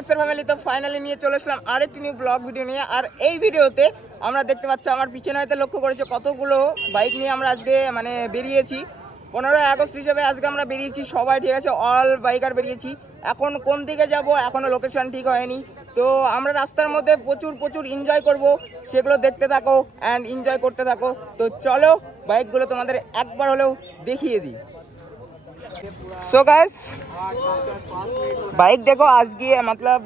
এক্সের ফ্যামিলি, তো ফাইনালি নিয়ে চলে আসলাম আরেকটি নিউ ব্লগ ভিডিও নিয়ে। আর এই ভিডিওতে আমরা দেখতে পাচ্ছি, আমার পিছনে হয়তো লক্ষ্য করেছে, কতগুলো বাইক নিয়ে আমরা আজকে মানে বেরিয়েছি। 15ই আগস্ট হিসেবে আজকে আমরা বেরিয়েছি সবাই, ঠিক আছে, অল বাইকার বেরিয়েছি। এখন কোন দিকে যাব এখনও লোকেশন ঠিক হয়নি। তো আমরা রাস্তার মধ্যে প্রচুর প্রচুর এনজয় করব, সেগুলো দেখতে থাকো অ্যান্ড এনজয় করতে থাকো। তো চলো বাইকগুলো তোমাদের একবার হলেও দেখিয়ে দিই। সো গাইস, বাইক দেখো আজকে মতলব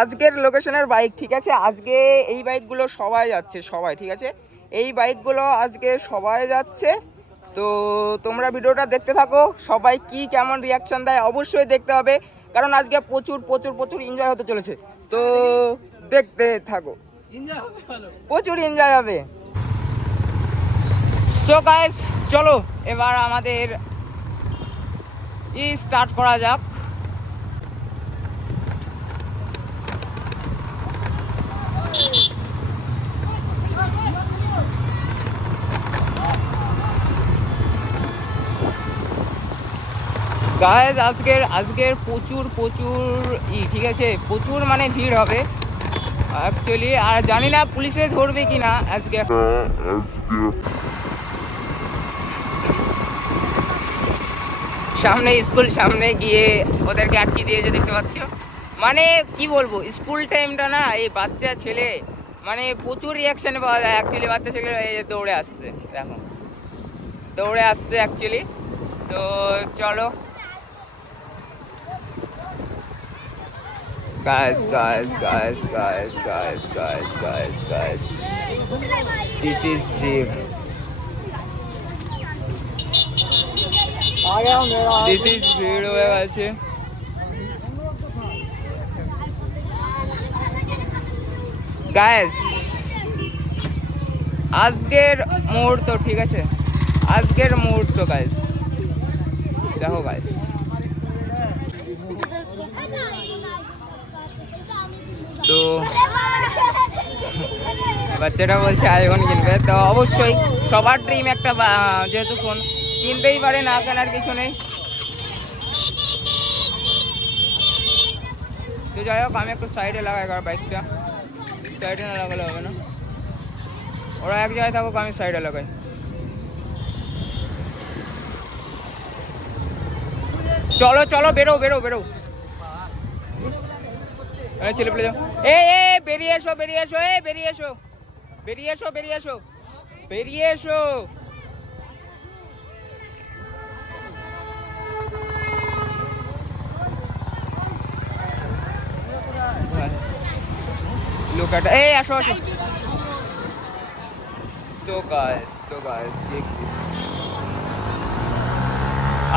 আজকের লোকেশনের বাইক, ঠিক আছে। আজকে এই বাইকগুলো সবাই যাচ্ছে, সবাই, ঠিক আছে। এই বাইকগুলো আজকে সবাই যাচ্ছে। তো তোমরা ভিডিওটা দেখতে থাকো, সবাই কি কেমন রিয়াকশান দেয় অবশ্যই দেখতে হবে, কারণ আজকে প্রচুর প্রচুর প্রচুর এনজয় হতে চলেছে। তো দেখতে থাকো, প্রচুর এনজয় হবে। সো গাইস চলো এবার আমাদের স্টার্ট করা যাক। গাইস আজকের প্রচুর প্রচুর ঠিক আছে, প্রচুর মানে ভিড় হবে অ্যাকচুয়ালি। আর জানি না পুলিশে ধরবে কি না আজকে। সামনে স্কুল, সামনে গিয়ে ওদেরকে আটকে দিয়েছে দেখতে পাচ্ছ। মানে কি বলবো, স্কুল টাইমটা না, এই বাচ্চা ছেলে মানে প্রচুর রিয়াকশানে পাওয়া যায় অ্যাকচুয়ালি। বাচ্চা ছেলে দৌড়ে আসছে, দেখো দৌড়ে আসছে অ্যাকচুয়ালি। তো চলো guys, this is the ভিড় হয়ে গেছে। গাইস আজকের মুহূর্ত, ঠিক আছে, আজকের মুহূর্ত গাইস দেখো গাইস। তো বাচ্চাটা বলছে আইফোন কিনবে, তো অবশ্যই সবার ড্রিম একটা, যেহেতু ফোন কিনতেই পারে, না কেনার কিছু নেই। তো যাই হোক, আমি একটু সাইডে লাগাই, কারণ বাইকটা সাইডে না লাগালে হবে না। ওরা এক জায়গায় থাকুক, আমি সাইডে লাগাই। চলো চলো বেরো বেরো বেরো, ছেলে পেলে যাও। এ বেরিয়ে এসো, বেরিয়ে এসো, বেরিয়ে এসো, বেরিয়ে এসো, বেরিয়ে এসো, বেরিয়ে এসো। লোকাটা আসো আসো। তো গাইস চেক দিস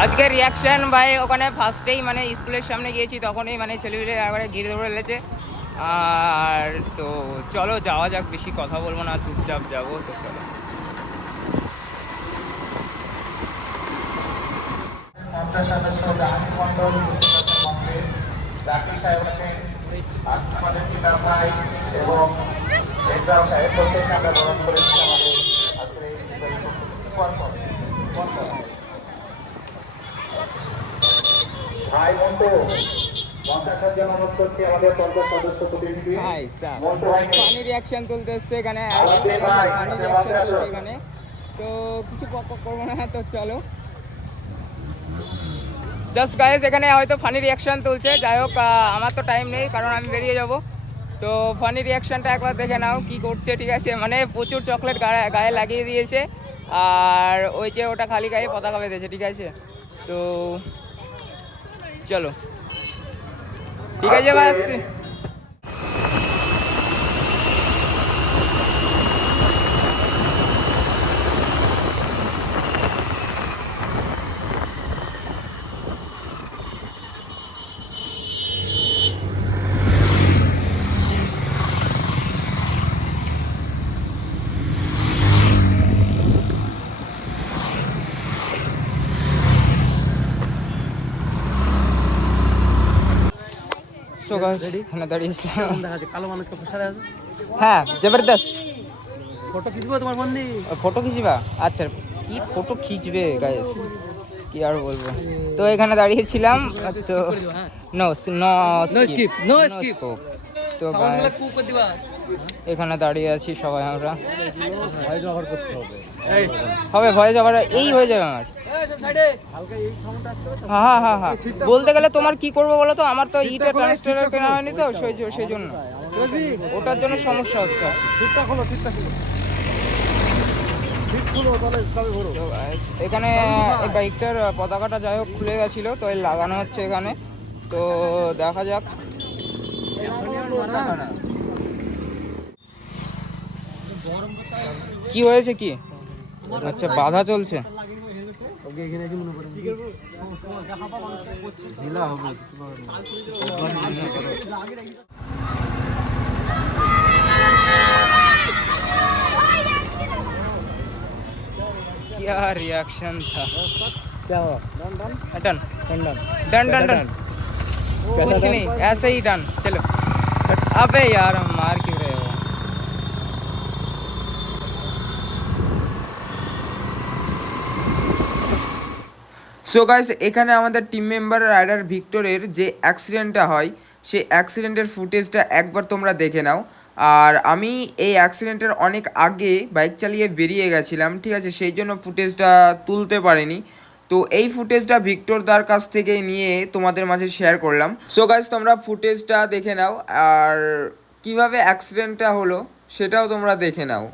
আজকে রিয়াকশন ভাই। ওখানে ফার্স্টেই মানে স্কুলের সামনে গিয়েছি, তখনই মানে ছেলেপিলে একবারে ঘিরে ধরে লেগেছে। আর তো চলো যাওয়া যাক, বেশি কথা বলবো না, চুপচাপ যাবো। তো চলো ভাই মন্টু, 50 জন অনুরোধ করছি আমাদের 50 সদস্য প্রতিনিধি মন্টু ভাইকে ফানি রিয়াকশন তুলতে এসছে এখানে, ফানি রিয়াকশন তুলছে এখানে। তো কিছু পক করবো না, তো চলো জাস্ট গাইস এখানে হয়তো ফানি রিয়াকশন তুলছে। যাই হোক, আমার তো টাইম নেই, কারণ আমি বেরিয়ে যাব। তো ফানি রিয়াকশনটা একবার দেখে নাও কি করছে, ঠিক আছে। মানে প্রচুর চকলেট গায়ে লাগিয়ে দিয়েছে, আর ওই যে ওটা খালি গায়ে পতাকা বেঁধেছে, ঠিক আছে। তো চলো ঠিক আছে, এবার আসছি। কালো মানুষ হ্যাঁ জবরদস্ত ফটো খিচবো তোমার বন্ধু। ফটো খিচিবা? আচ্ছা কি ফটো খিচবে গাইস, কি কি আর বলবো। তো এখানে দাঁড়িয়েছিলাম তো করে দিবা, হ্যাঁ। No no No skip, no skip. তো সাউন্ডগুলো guys, কু করে দিবা। এখানে দাঁড়িয়ে আছি সবাই আমরা। এই হবে ভয়েস ওভার এই হয়ে যাবে আমার। সব সাইডে। হ্যাঁ হ্যাঁ হ্যাঁ বলতে গেলে তোমার কি করবো বলো তো, আমার তো ইটা ট্রান্সফার কেনা হয়নি তো সেই জন্য ওটার জন্য সমস্যা হচ্ছে। তো guys, এখানে এই বাইকটার পতাকাটা যাই হোক খুলে গেছিলো, তো এই লাগানো হচ্ছে এখানে। তো দেখা যাক। কি হয়েছে কি? আচ্ছা বাধা চলছে। ওকে এখানে কি মনে করেন ঢিলা হবে क्या रिएक्शन था। क्या हुआ done done done done done कुछ नहीं ऐसे ही डन चलो। अबे यार हम मार क्यों रहे हो। সো গাইস এখানে আমাদের টিম মেম্বার রাইডার ভিক্টরের যে অ্যাক্সিডেন্টটা হয় সেই অ্যাক্সিডেন্টের ফুটেজটা একবার তোমরা দেখে নাও। আর আমি এই অ্যাক্সিডেন্টের অনেক আগে বাইক চালিয়ে বেরিয়ে গেছিলাম, ঠিক আছে, সেই জন্য ফুটেজটা তুলতে পারিনি। তো এই ফুটেজটা ভিক্টর দার কাছ থেকে নিয়ে তোমাদের মাঝে শেয়ার করলাম। সো গাইস তোমরা ফুটেজটা দেখে নাও আর কিভাবে অ্যাক্সিডেন্টটা হলো সেটাও তোমরা দেখে নাও।